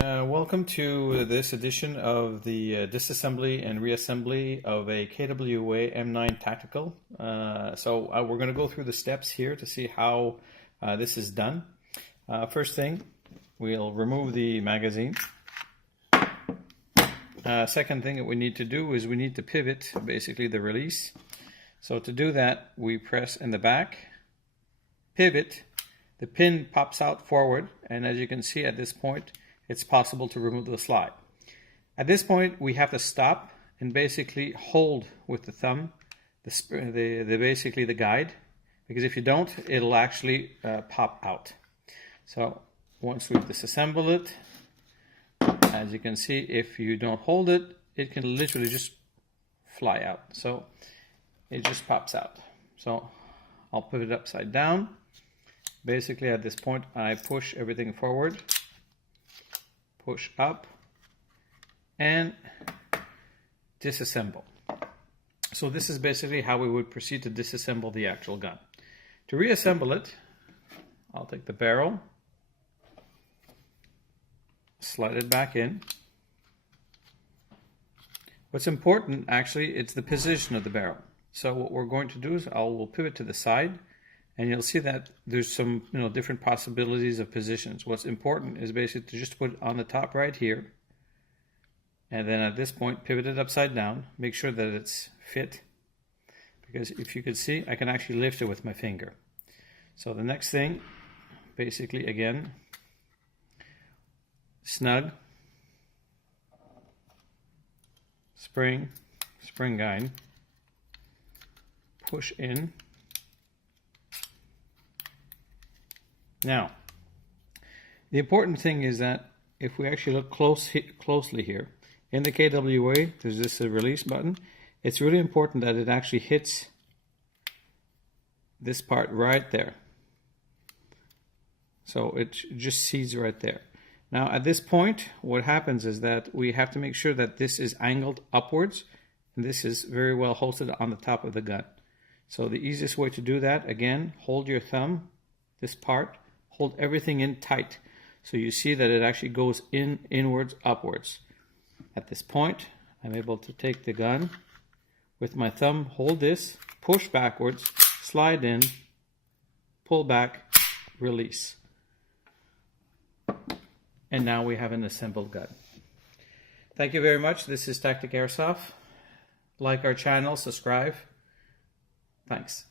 Welcome to this edition of the disassembly and reassembly of a KWA M9 Tactical. We're going to go through the steps here to see how this is done. First thing, we'll remove the magazine. Second thing that we need to do is we need to pivot basically the release. So to do that, we press in the back, pivot, the pin pops out forward, and as you can see at this point, it's possible to remove the slide. At this point, we have to stop and basically hold with the thumb basically the guide, because if you don't, it'll actually pop out. So once we've disassembled it, as you can see, if you don't hold it, it can literally just fly out. So it just pops out. So I'll put it upside down. Basically at this point, I push everything forward, push up, and disassemble. So this is basically how we would proceed to disassemble the actual gun. To reassemble it, I'll take the barrel, slide it back in. What's important, actually, it's the position of the barrel. So what we're going to do is we'll pivot to the side, and you'll see that there's some different possibilities of positions. What's important is basically to just put it on the top right here, and then at this point pivot it upside down, make sure that it's fit, because if you could see, I can actually lift it with my finger. So the next thing, basically again, snug, spring guide, push in. Now, the important thing is that if we actually look closely here, in the KWA, there's this release button. It's really important that it actually hits this part right there. So it just sees right there. Now, at this point, what happens is that we have to make sure that this is angled upwards, and this is very well hosted on the top of the gun. So the easiest way to do that, again, hold your thumb, this part, hold everything in tight, so you see that it actually goes inwards, upwards. At this point, I'm able to take the gun with my thumb, hold this, push backwards, slide in, pull back, release. And now we have an assembled gun. Thank you very much. This is Taktik Airsoft. Like our channel, subscribe. Thanks.